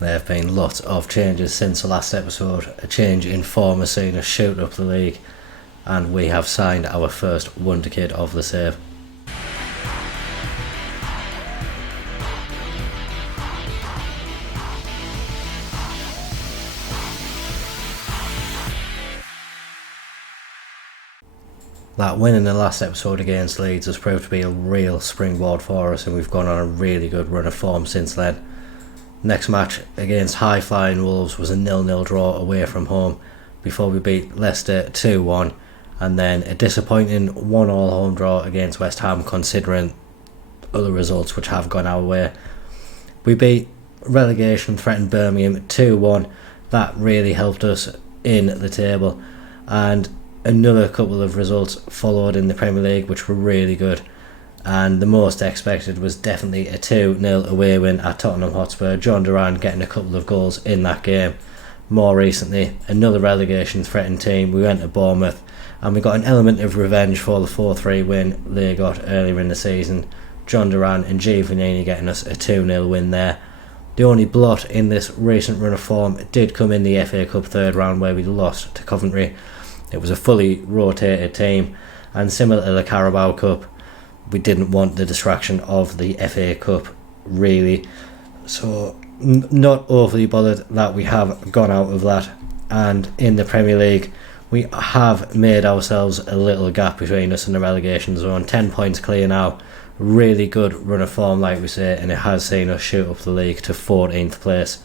There have been lots of changes since the last episode. A change in form has seen us shoot up the league, and we have signed our first Wonderkid of the save. That win in the last episode against Leeds has proved to be a real springboard for us, and we've gone on a really good run of form since then. Next match against high-flying Wolves was a 0-0 draw away from home before we beat Leicester 2-1, and then a disappointing 1-1 home draw against West Ham considering other results which have gone our way. We beat relegation-threatened Birmingham 2-1. That really helped us in the table, and another couple of results followed in the Premier League which were really good, and the most expected was definitely a 2-0 away win at Tottenham Hotspur, John Duran getting a couple of goals in that game. More recently, another relegation threatened team, we went to Bournemouth and we got an element of revenge for the 4-3 win they got earlier in the season. John Duran and Giovannini getting us a 2-0 win there. The only blot in this recent run of form did come in the FA Cup third round where we lost to Coventry. It was a fully rotated team, and similar to the Carabao Cup, we didn't want the distraction of the FA Cup really, so not overly bothered that we have gone out of that. And in the Premier League we have made ourselves a little gap between us and the relegation zone, 10 points clear now. Really good run of form like we say, and it has seen us shoot up the league to 14th place.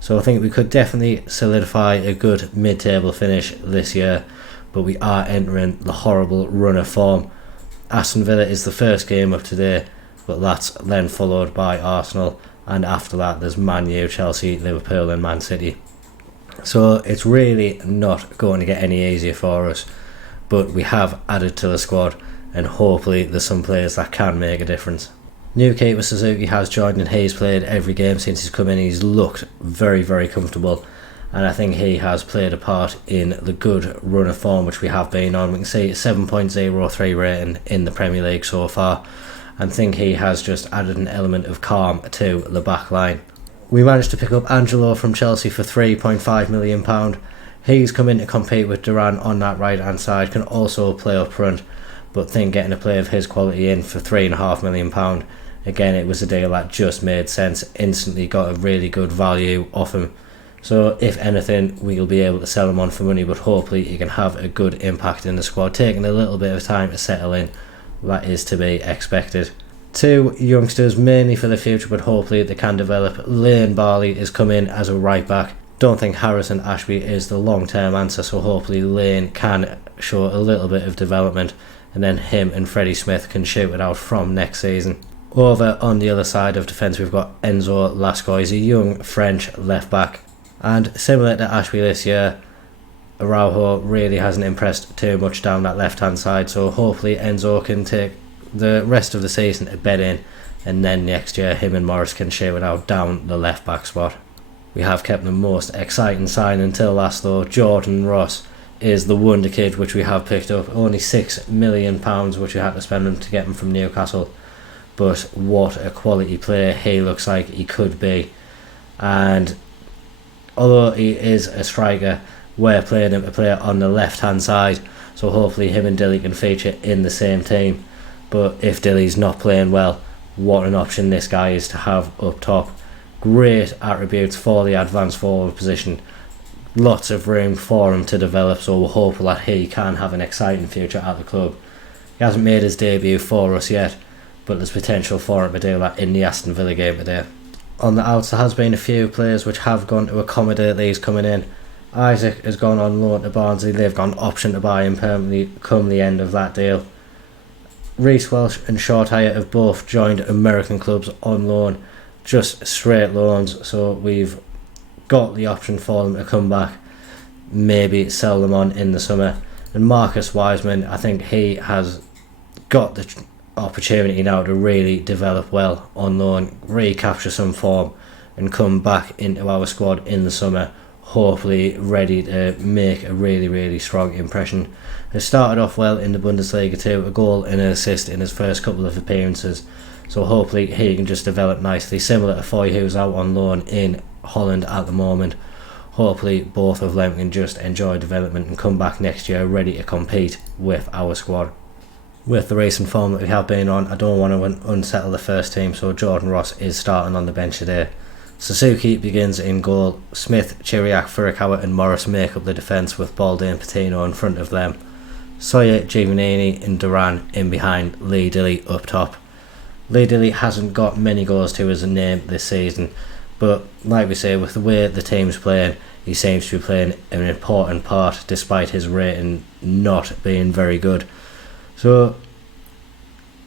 So I think we could definitely solidify a good mid-table finish this year, but we are entering the horrible run of form. Aston Villa is the first game of today, but that's then followed by Arsenal, and after that there's Man U, Chelsea, Liverpool and Man City. So it's really not going to get any easier for us, but we have added to the squad, and hopefully there's some players that can make a difference. New keeper Suzuki has joined, and he's played every game since he's come in. He's looked very, very comfortable, and I think he has played a part in the good run of form which we have been on. We can see 7.03 rating in the Premier League so far, and think he has just added an element of calm to the back line. We managed to pick up Angelo from Chelsea for £3.5 million. He's come in to compete with Duran on that right hand side, can also play up front, but think getting a player of his quality in for £3.5 million, again it was a deal that just made sense. Instantly got a really good value off him, so if anything we'll be able to sell him on for money, but hopefully he can have a good impact in the squad, taking a little bit of time to settle in. That is to be expected. Two youngsters mainly for the future, but hopefully they can develop. Lane Barley is come in as a right back. Don't think Harrison Ashby is the long term answer, so hopefully Lane can show a little bit of development, and then him and Freddie Smith can shoot it out from next season. Over on the other side of defence we've got Enzo Lasco. He's a young French left back, and similar to Ashby this year, Araujo really hasn't impressed too much down that left hand side, so hopefully Enzo can take the rest of the season to bed in, and then next year him and Morris can shoot it out down the left back spot. We have kept the most exciting sign until last though. Jordan Ross is the Wonderkid which we have picked up. Only £6 million which we had to spend him to get him from Newcastle, but what a quality player he looks like he could be. And although he is a striker, we're playing him to play on the left hand side, so hopefully him and Dilly can feature in the same team. But if Dilly's not playing well, what an option this guy is to have up top. Great attributes for the advanced forward position, lots of room for him to develop, so we're hopeful that he can have an exciting future at the club. He hasn't made his debut for us yet, but there's potential for him to do that in the Aston Villa game today. On the outs there has been a few players which have gone to accommodate these coming in. Isaac has gone on loan to Barnsley, they've got an option to buy him permanently come the end of that deal. Reece Welsh and Shortire have both joined American clubs on loan, just straight loans, so we've got the option for them to come back, maybe sell them on in the summer. And Marcus Wiseman, I think he has got the opportunity now to really develop well on loan, recapture some form and come back into our squad in the summer, hopefully ready to make a really, really strong impression. He started off well in the Bundesliga too, a goal and an assist in his first couple of appearances, so hopefully he can just develop nicely, similar to Foy who's out on loan in Holland at the moment. Hopefully both of them can just enjoy development and come back next year ready to compete with our squad. With the recent form that we have been on, I don't want to unsettle the first team, so Jordan Ross is starting on the bench today. Suzuki begins in goal. Smith, Chiriac, Furukawa and Morris make up the defence with Balde and Patino in front of them. Sawyer, Giovannini and Duran in behind. Lee Dilly up top. Lee Dilly hasn't got many goals to his name this season, but like we say, with the way the team's playing, he seems to be playing an important part despite his rating not being very good. So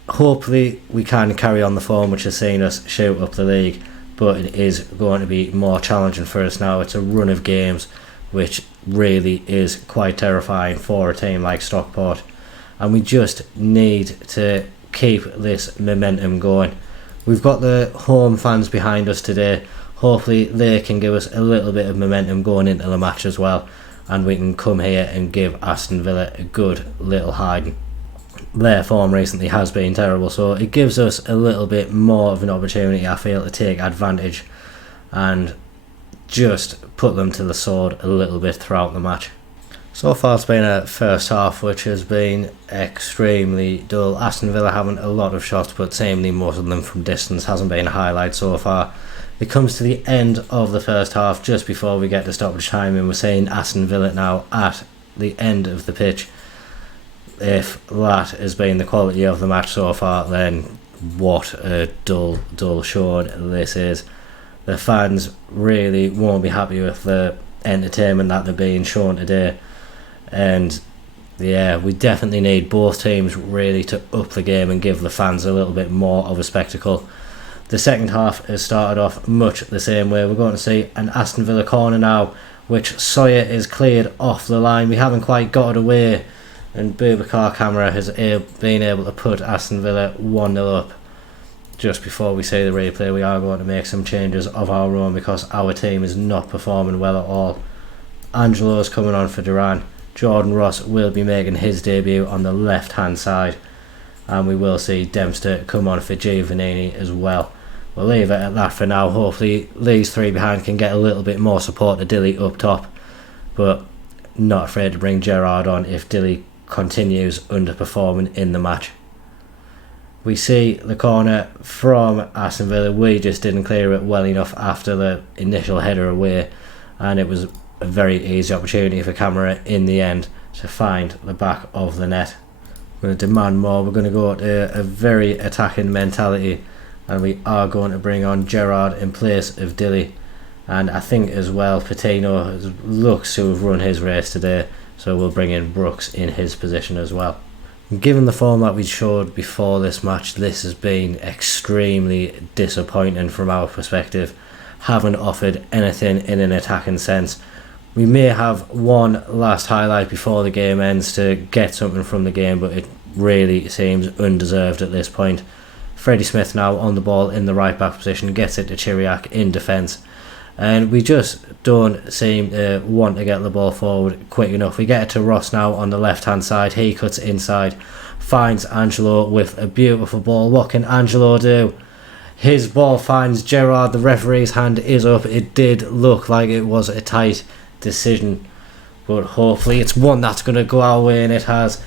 hopefully we can carry on the form which has seen us shoot up the league, but it is going to be more challenging for us now. It's a run of games which really is quite terrifying for a team like Stockport, and we just need to keep this momentum going. We've got the home fans behind us today. Hopefully they can give us a little bit of momentum going into the match as well, and we can come here and give Aston Villa a good little hiding. Their form recently has been terrible, so it gives us a little bit more of an opportunity, I feel, to take advantage and just put them to the sword a little bit throughout the match. So far it's been a first half which has been extremely dull. Aston Villa having a lot of shots, but seemingly most of them from distance. Hasn't been a highlight so far. It comes to the end of the first half, just before we get to stoppage time, and we're seeing Aston Villa now at the end of the pitch. If that has been the quality of the match so far, then what a dull showing this is. The fans really won't be happy with the entertainment that they're being shown today, and yeah, we definitely need both teams really to up the game and give the fans a little bit more of a spectacle. The second half has started off much the same way. We're going to see an Aston Villa corner now, which Sawyer is cleared off the line. We haven't quite got it away, and Boubacar Camara has been able to put Aston Villa 1-0 up. Just before we see the replay, we are going to make some changes of our own because our team is not performing well at all. Angelo's coming on for Duran. Jordan Ross will be making his debut on the left hand side, and we will see Dempster come on for Giovannini as well. We'll leave it at that for now. Hopefully these three behind can get a little bit more support to Dilly up top, but not afraid to bring Gerrard on if Dilly continues underperforming in the match. We see the corner from Aston Villa. We just didn't clear it well enough after the initial header away, and it was a very easy opportunity for Camara in the end to find the back of the net. We're going to demand more. We're going to go to a very attacking mentality, and we are going to bring on Gerrard in place of Dilly, and I think as well Patino looks to have run his race today, so we'll bring in Brooks in his position as well. Given the form that we showed before this match, this has been extremely disappointing from our perspective. Haven't offered anything in an attacking sense. We may have one last highlight before the game ends to get something from the game, but it really seems undeserved at this point. Freddie Smith now on the ball in the right back position, gets it to Chiriac in defence, and we just don't seem to want to get the ball forward quick enough. We get it to Ross now on the left hand side. He cuts inside, finds Angelo with a beautiful ball. What can Angelo do? His ball finds Gerrard. The referee's hand is up. It did look like it was a tight decision, but hopefully it's one that's going to go our way, and it has.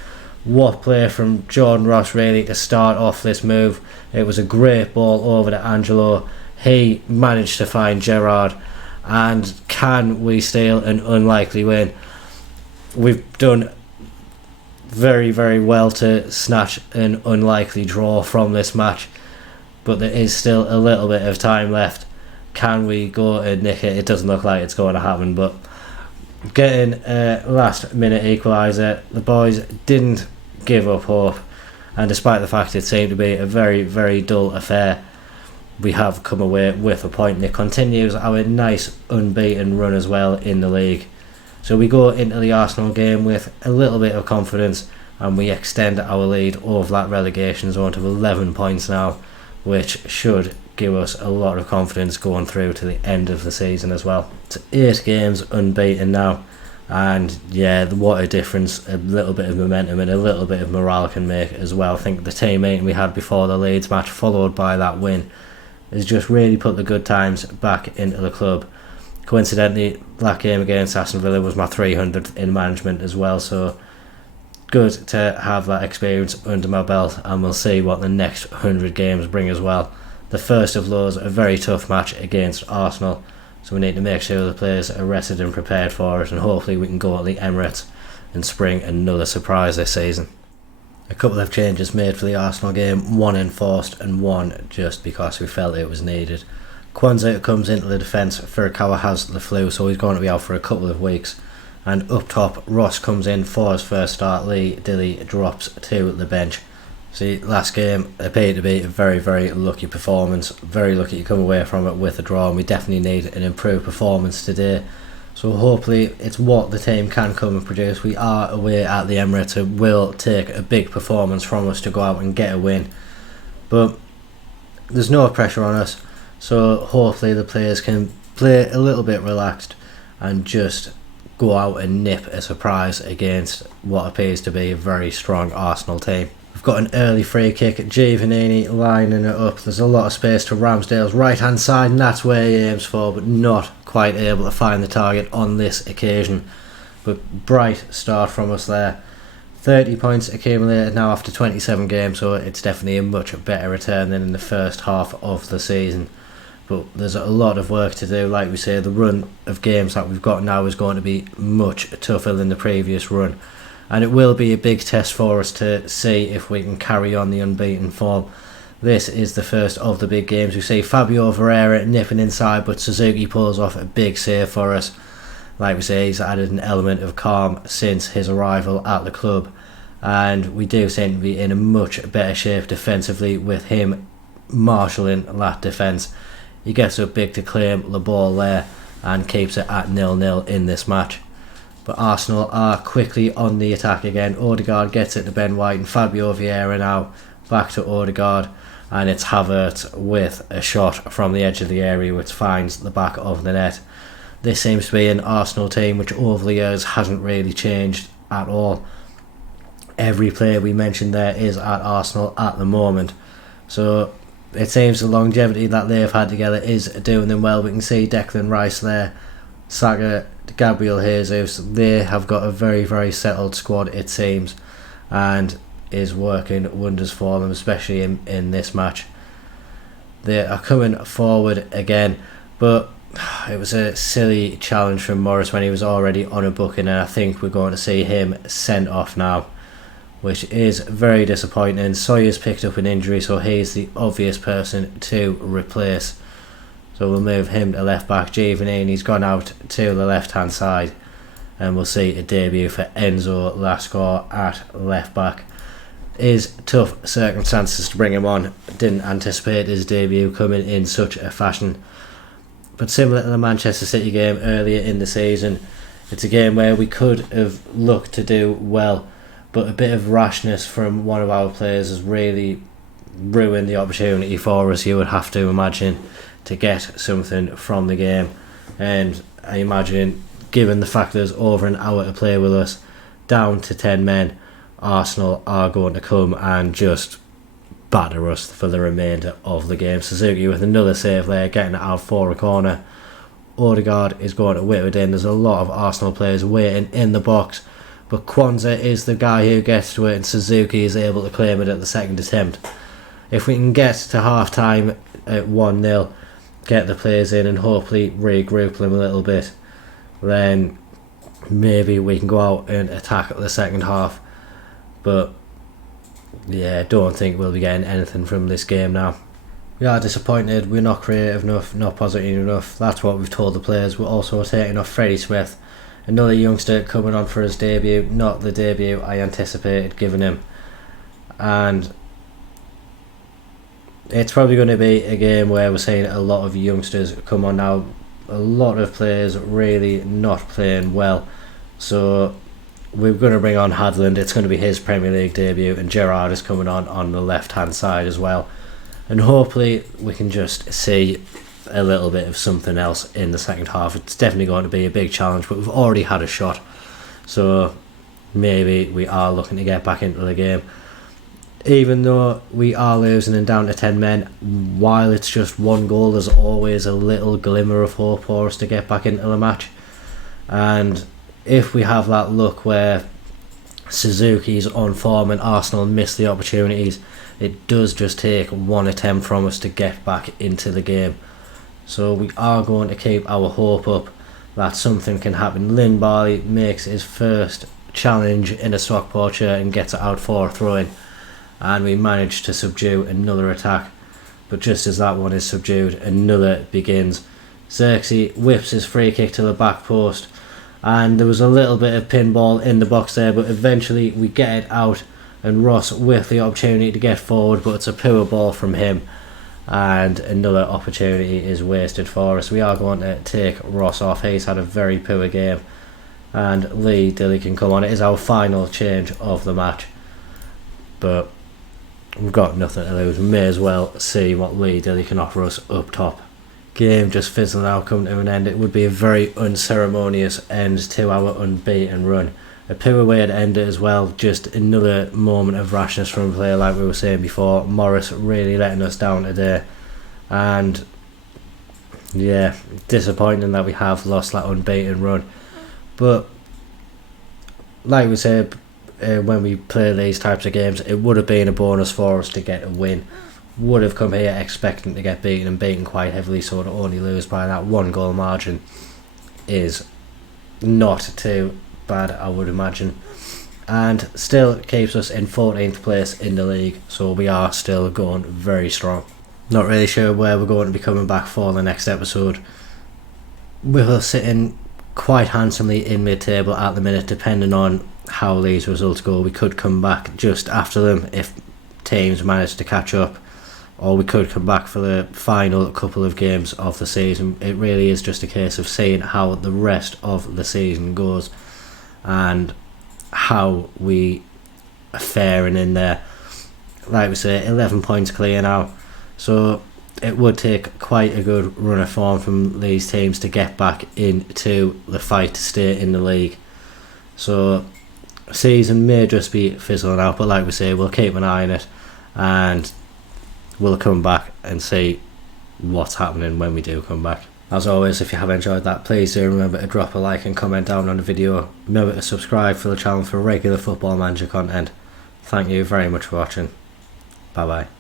What play from Jordan Ross really to start off this move. It was a great ball over to Angelo. He managed to find Gerrard, and can we steal an unlikely win? We've done very, very well to snatch an unlikely draw from this match, but there is still a little bit of time left. Can we go and nick it? It doesn't look like it's going to happen, but getting a last minute equaliser, the boys didn't give up hope, and despite the fact it seemed to be a very, very dull affair, we have come away with a point, and it continues our nice unbeaten run as well in the league. So we go into the Arsenal game with a little bit of confidence, and we extend our lead over that relegation zone to 11 points now, which should give us a lot of confidence going through to the end of the season as well. It's 8 games unbeaten now, and yeah, what a difference a little bit of momentum and a little bit of morale can make as well. I think the team meeting we had before the Leeds match, followed by that win, has just really put the good times back into the club, Coincidentally, that game against Aston Villa was my 300th in management as well, so good to have that experience under my belt, and we'll see what the next 100 games bring as well. The first of those, a very tough match against Arsenal, so we need to make sure the players are rested and prepared for it, and hopefully we can go to the Emirates and spring another surprise this season. A couple of changes made for the Arsenal game, one enforced and one just because we felt it was needed. Kwanzaa comes into the defence. Furukawa has the flu, so he's going to be out for a couple of weeks. And up top, Ross comes in for his first start. Lee Dilly drops to the bench. See, last game appeared to be a very, very lucky performance. Very lucky to come away from it with a draw, and we definitely need an improved performance today. So hopefully it's what the team can come and produce. We are away at the Emirates. It will take a big performance from us to go out and get a win. But there's no pressure on us. So hopefully the players can play a little bit relaxed and just go out and nip a surprise against what appears to be a very strong Arsenal team. We've got an early free kick at Giovannini lining it up. There's a lot of space to Ramsdale's right hand side, and that's where he aims for, but not quite able to find the target on this occasion. But bright start from us there. 30 points accumulated now after 27 games, so it's definitely a much better return than in the first half of the season. But there's a lot of work to do. Like we say, the run of games that we've got now is going to be much tougher than the previous run, and it will be a big test for us to see if we can carry on the unbeaten form. This is the first of the big games. We see Fabio Vieira nipping inside, but Suzuki pulls off a big save for us. Like we say, he's added an element of calm since his arrival at the club, and we do seem to be in a much better shape defensively with him marshalling that defence. He gets up big to claim the ball there and keeps it at 0-0 in this match. But Arsenal are quickly on the attack again. Odegaard gets it to Ben White, and Fabio Vieira now back to Odegaard, and it's Havertz with a shot from the edge of the area which finds the back of the net. This seems to be an Arsenal team which over the years hasn't really changed at all. Every player we mentioned there is at Arsenal at the moment, so it seems the longevity that they've had together is doing them well. We can see Declan Rice there, Saka, Gabriel Jesus. They have got a very, very settled squad, it seems, and is working wonders for them, especially in this match. They are coming forward again, but it was a silly challenge from Morris when he was already on a booking, and I think we're going to see him sent off now, which is very disappointing. Sawyer's picked up an injury, so he's the obvious person to replace. So we'll move him to left back. Giovannini's gone out to the left hand side, and we'll see a debut for Enzo Lascaux at left back. Is tough circumstances to bring him on. Didn't anticipate his debut coming in such a fashion. But similar to the Manchester City game earlier in the season, it's a game where we could have looked to do well, but a bit of rashness from one of our players has really ruined the opportunity for us, you would have to imagine, to get something from the game. And I imagine, given the fact there's over an hour to play with us, down to 10 men, Arsenal are going to come and just batter us for the remainder of the game. Suzuki with another save there, getting it out for a corner. Odegaard is going to whip it in. There's a lot of Arsenal players waiting in the box, but Kwanzaa is the guy who gets to it, and Suzuki is able to claim it at the second attempt. If we can get to half time at 1-0, get the players in and hopefully regroup them a little bit, then maybe we can go out and attack at the second half. But yeah, I don't think we'll be getting anything from this game now. We are disappointed, we're not creative enough, not positive enough. That's what we've told the players. We're also taking off Freddie Smith, another youngster coming on for his debut, not the debut I anticipated giving him. And it's probably going to be a game where we're seeing a lot of youngsters come on now. A lot of players really not playing well. So we're going to bring on Hadland. It's going to be his Premier League debut, and Gerrard is coming on the left hand side as well. And hopefully we can just see a little bit of something else in the second half. It's definitely going to be a big challenge, but we've already had a shot, so maybe we are looking to get back into the game. even though we are losing and down to 10 men, while it's just one goal, there's always a little glimmer of hope for us to get back into the match. And if we have that luck where Suzuki's on form and Arsenal miss the opportunities, it does just take one attempt from us to get back into the game. So we are going to keep our hope up that something can happen. Lynn Barley makes his first challenge in a Stockport shirt and gets it out for a throw-in, and we manage to subdue another attack. But just as that one is subdued, another begins. Xerxes whips his free kick to the back post, and there was a little bit of pinball in the box there, but eventually we get it out, and Ross with the opportunity to get forward, but it's a poor ball from him, and another opportunity is wasted for us. We are going to take Ross off. He's had a very poor game, and Lee Dilly can come on. It is our final change of the match, but we've got nothing to lose. We may as well see what Lee Dilly can offer us up top. Game just fizzling out, coming to an end. It would be a very unceremonious end to our unbeaten run. A poor way to end it as well. Just another moment of rashness from a player, like we were saying before. Morris really letting us down today, and yeah, disappointing that we have lost that unbeaten run. But like we said, when we play these types of games, it would have been a bonus for us to get a win. Would have come here expecting to get beaten, and beaten quite heavily, so to only lose by that 1 goal margin is not too bad, I would imagine, and still keeps us in 14th place in the league, so we are still going very strong. Not really sure where we're going to be coming back for the next episode. We're sitting quite handsomely in mid-table at the minute. Depending on how these results go, we could come back just after them if teams manage to catch up, or we could come back for the final couple of games of the season. It really is just a case of seeing how the rest of the season goes and how we are faring in there. Like we say, 11 points clear now, so it would take quite a good run of form from these teams to get back into the fight to stay in the league. So season may just be fizzling out, but like we say, we'll keep an eye on it, and we'll come back and see what's happening when we do come back. As always, if you have enjoyed that, please do remember to drop a like and comment down on the video. Remember to subscribe for the channel for regular Football Manager content. Thank you very much for watching. Bye bye.